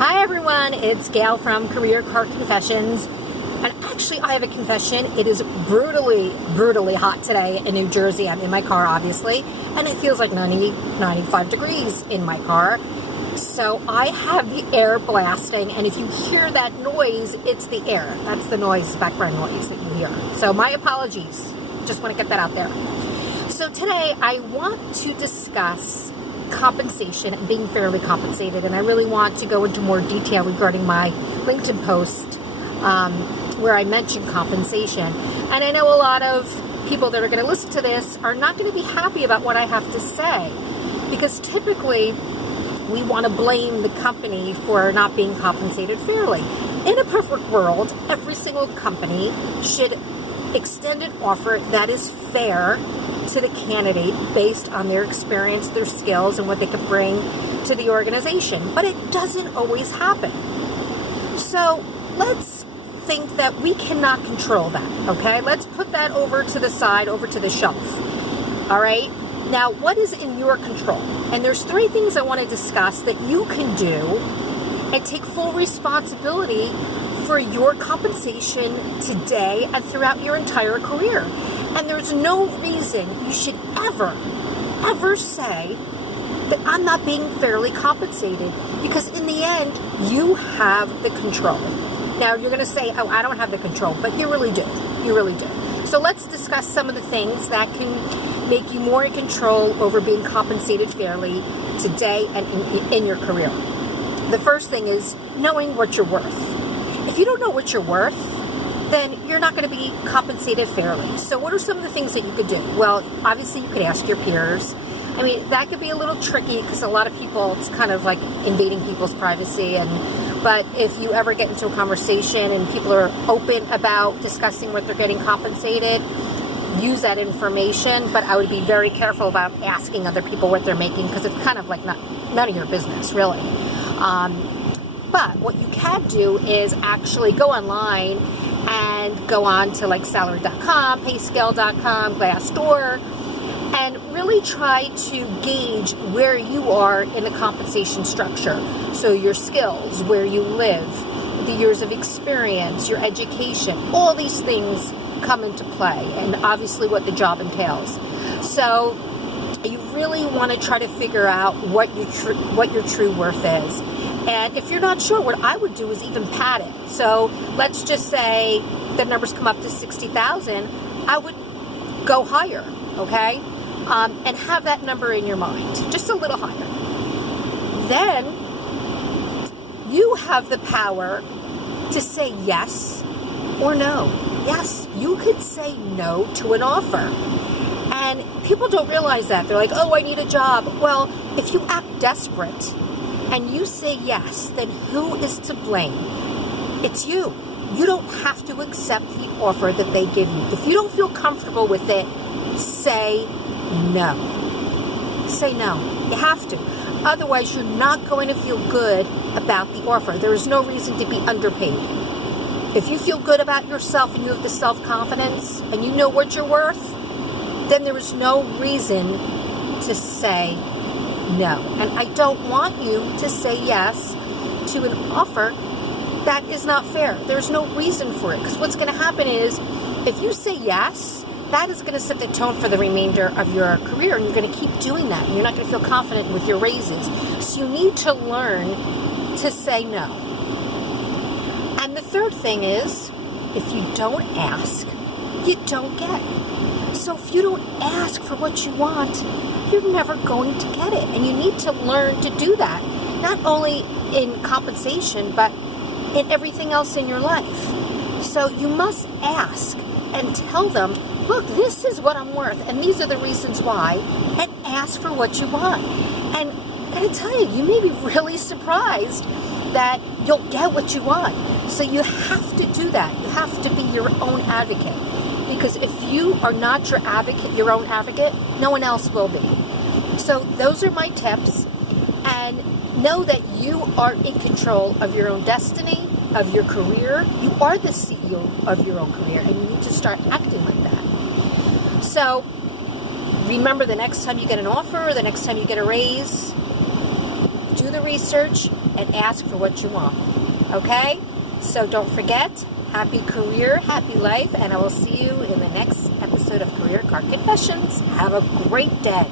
Hi everyone, it's Gail from Career Car Confessions. And actually I have a confession. It is brutally hot today in New Jersey. I'm in my car obviously, and it feels like 95 degrees in my car. So I have the air blasting, and if you hear that noise, it's the air. That's the noise, background noise that you hear. So my apologies. Just want to get that out there. So today I want to discuss compensation and being fairly compensated, and I really want to go into more detail regarding my LinkedIn post where I mentioned compensation. And I know a lot of people that are going to listen to this are not going to be happy about what I have to say, because typically we want to blame the company for not being compensated fairly. In a perfect world, every single company should extend an offer that is fair to the candidate based on their experience, their skills, and what they can bring to the organization. But it doesn't always happen. So let's think that we cannot control that, okay? Let's put that over to the side, over to the shelf, all right? Now, what is in your control? And there's three things I want to discuss that you can do and take full responsibility for your compensation today and throughout your entire career. And there's no reason you should ever say that I'm not being fairly compensated, because in the end, you have the control. Now, you're going to say, oh, I don't have the control, but you really do. You really do. So let's discuss some of the things that can make you more in control over being compensated fairly today and in your career. The first thing is knowing what you're worth. If you don't know what you're worth, then you're not going to be compensated fairly. So what are some of the things that you could do? Well, obviously you could ask your peers. I mean, that could be a little tricky because a lot of people, it's kind of like invading people's privacy. But if you ever get into a conversation and people are open about discussing what they're getting compensated, use that information. But I would be very careful about asking other people what they're making, because it's kind of like none of your business, really. But what you can do is actually go online and go on to like salary.com, payscale.com, Glassdoor, and really try to gauge where you are in the compensation structure. So your skills, where you live, the years of experience, your education, all these things come into play, and obviously what the job entails. So you really want to try to figure out what your true worth is. And if you're not sure, what I would do is even pad it. So let's just say the numbers come up to 60,000. I would go higher, okay? And have that number in your mind, just a little higher. Then you have the power to say yes or no. Yes, you could say no to an offer. And people don't realize that. They're like, oh, I need a job. Well, if you act desperate and you say yes, then who is to blame? It's you. You don't have to accept the offer that they give you. If you don't feel comfortable with it, say no. Say no. You have to. Otherwise, you're not going to feel good about the offer. There is no reason to be underpaid. If you feel good about yourself and you have the self-confidence and you know what you're worth, then there is no reason to say no. And I don't want you to say yes to an offer that is not fair. There's no reason for it, because what's going to happen is if you say yes, that is going to set the tone for the remainder of your career, and you're going to keep doing that. And you're not going to feel confident with your raises. So you need to learn to say no. And the third thing is, if you don't ask, you don't get. So if you don't ask for what you want, you're never going to get it. And you need to learn to do that, not only in compensation, but in everything else in your life. So you must ask and tell them, look, this is what I'm worth, and these are the reasons why, and ask for what you want. And I gotta tell you, you may be really surprised that you'll get what you want. So you have to do that. You have to be your own advocate. Because if you are not your own advocate, no one else will be. So those are my tips. And know that you are in control of your own destiny, of your career. You are the CEO of your own career, and you need to start acting like that. So remember, the next time you get an offer, or the next time you get a raise, do the research and ask for what you want. Okay? So don't forget, happy career, happy life, and I will see you in the next episode of Career Card Confessions. Have a great day.